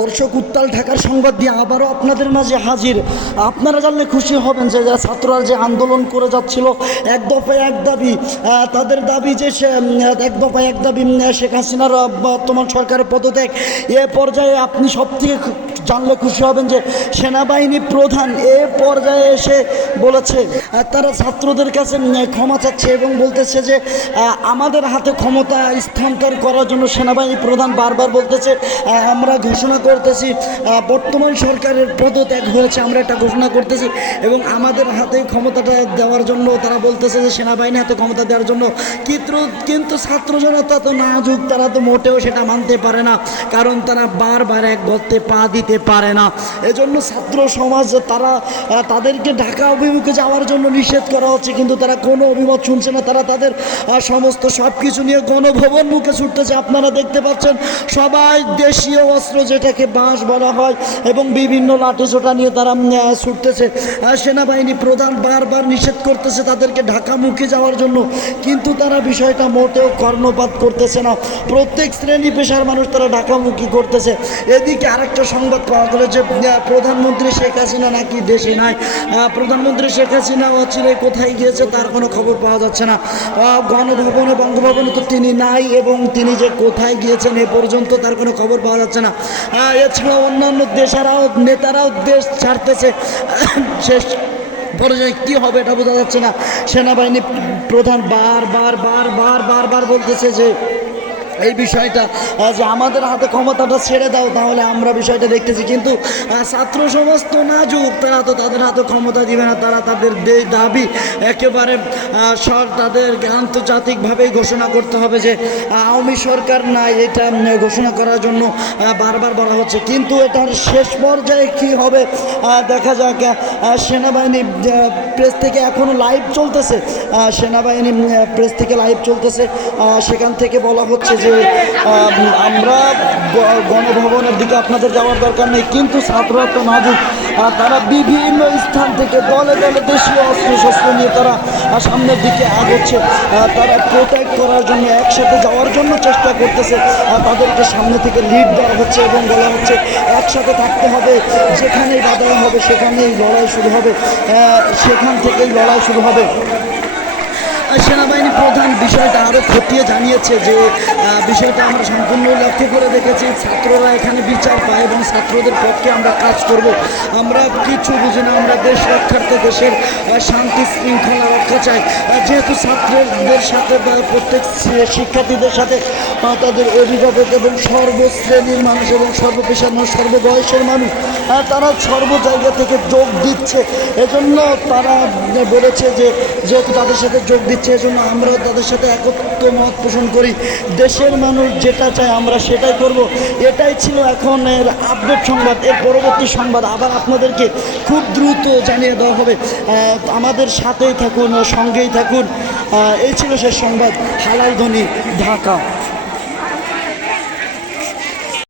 দর্শক উত্তাল ঢাকার সংবাদ দিয়ে আবারও আপনাদের মাঝে হাজির। আপনারা জানলে খুশি হবেন যে যারা ছাত্ররা যে আন্দোলন করে যাচ্ছিল এক দফায় এক দাবি তাদের দাবি যে সে, এক দফায় এক দাবি শেখ হাসিনার বর্তমান সরকারের পদত্যাগ। এ পর্যায়ে আপনি সব থেকে জানলে খুশি হবেন যে সেনাবাহিনী প্রধান এ পর্যায়ে এসে বলেছে তারা ছাত্রদের কাছে ক্ষমা চাচ্ছে এবং বলতেছে যে আমাদের হাতে ক্ষমতা স্থানান্তর করার জন্য সেনাবাহিনী প্রধান বারবার বলতেছে আমরা ঘোষণা করতেছি বর্তমান সরকারের পদত্যাগ হয়েছে, আমরা এটা ঘোষণা করতেছি। এবং আমাদের হাতে ক্ষমতাটা দেওয়ার জন্য তারা বলতেছে যে সেনাবাহিনী হাতে ক্ষমতা দেওয়ার জন্য। কিন্তু কিন্তু ছাত্র জনতা তো নাজুক, তারা তো মোটেও সেটা মানতে পারে না। কারণ তারা বারবার এক গর্তে পা দিতে পারে না। এজন্য ছাত্র সমাজ, তারা তাদেরকে ঢাকা অভিমুখে যাওয়ার জন্য নিষেধ করা হচ্ছে, কিন্তু তারা কোনো অভিমত শুনছে না। তারা তাদের সমস্ত সব কিছু নিয়ে গণভবন মুখে ছুটতেছে। আপনারা দেখতে পাচ্ছেন, সবাই দেশীয় অস্ত্র যেটাকে বাঁশ বলা হয় এবং বিভিন্ন লাঠিসোটা নিয়ে তারা ছুটতেছে। সেনাবাহিনী প্রধান বারবার নিষেধ করতেছে তাদেরকে ঢাকা মুখে যাওয়ার জন্য। কিন্তু তারা বিষয়টা মোটেও কর্ণপাত করতেছে না। প্রত্যেক শ্রেণি পেশার মানুষ তারা ঢাকামুখী করতেছে। এদিকে আরেকটা সংবাদ পাওয়া গেল যে প্রধানমন্ত্রী শেখ হাসিনা নাকি দেশে নাই। প্রধানমন্ত্রী শেখ হাসিনা অচিরে কোথায় গিয়েছে তার কোনো খবর পাওয়া যাচ্ছে না। গণভবনে, বঙ্গভবনে তো তিনি নাই এবং তিনি যে কোথায় গিয়েছেন এ পর্যন্ত তার কোনো খবর পাওয়া যাচ্ছে না। আহ, এছাড়াও অন্যান্য দেশেরাও নেতারাও দেশ ছাড়তেছে। শেষ পর্যায়ে কী হবে এটা বোঝা যাচ্ছে না। সেনাবাহিনী প্রধান বার বার বার বার বার বার বলতেছে যে এই বিষয়টা যে আমাদের হাতে ক্ষমতাটা ছেড়ে দাও, তাহলে আমরা বিষয়টা দেখতেছি। কিন্তু ছাত্র সমস্ত তো নাজুক, তারা তো তাদের হাতে ক্ষমতা দিবে না, তারা তাদের দাবি একেবারে সর, তাদের আন্তর্জাতিকভাবেই ঘোষণা করতে হবে যে আওয়ামী সরকার নাই, এটা ঘোষণা করার জন্য বারবার বলা হচ্ছে। কিন্তু এটার শেষ পর্যায়ে কি হবে? দেখা যাক সেনাবাহিনী প্রেস থেকে এখনও লাইভ চলতেছে। সেনাবাহিনী প্রেস থেকে লাইভ চলতেছে। সেখান থেকে বলা হচ্ছে যে আমরা গণভবনের দিকে আপনাদের যাওয়ার দরকার নেই, কিন্তু ছাত্ররা তো নাজুক। তারা বিভিন্ন স্থান থেকে দলে দলে দেশীয় অস্ত্র শস্ত্র নিয়ে তারা সামনের দিকে আগোচ্ছে। তারা প্রোটেক্ট করার জন্য একসাথে যাওয়ার জন্য চেষ্টা করতেছে। তাদেরকে সামনে থেকে লিড দেওয়া হচ্ছে এবং বলা হচ্ছে একসাথে থাকতে হবে। যেখানেই বাধা হবে, সেখানেই লড়াই শুরু হবে। সেখান থেকেই লড়াই শুরু হবে। সেনাবাহিনী প্রধান বিষয়টা আরও খতিয়ে জানিয়েছে যে বিষয়টা আমরা সম্পূর্ণ লক্ষ্য করে দেখেছি। ছাত্ররা এখানে বিচার পায় এবং ছাত্রদের পক্ষে আমরা কাজ করব। আমরা কিছু বুঝি না, আমরা দেশ রক্ষার্থে দেশের শান্তি, শৃঙ্খলা রক্ষা চাই। যেহেতু ছাত্রদের সাথে প্রত্যেক শিক্ষার্থীদের সাথে তাদের অভিভাবক এবং সর্বশ্রেণীর মানুষ এবং সর্বপেশার মানুষ, সর্ববয়সের মানুষ তারা সর্ব জায়গা থেকে যোগ দিচ্ছে। এজন্য তারা বলেছে যে, যেহেতু তাদের সাথে যোগ দিচ্ছে এজন্য আমরাও তাদের সাথে একত্র মত পোষণ করি। দেশের মানুষ যেটা চায় আমরা সেটাই করব। এটাই ছিল এখন এর আপডেট সংবাদ। এর পরবর্তী সংবাদ আবার আপনাদেরকে খুব দ্রুত জানিয়ে দেওয়া হবে। আমাদের সাথেই থাকুন সঙ্গেই থাকুন। এই ছিল সে সংবাদ। হালাল ধনী, ঢাকা।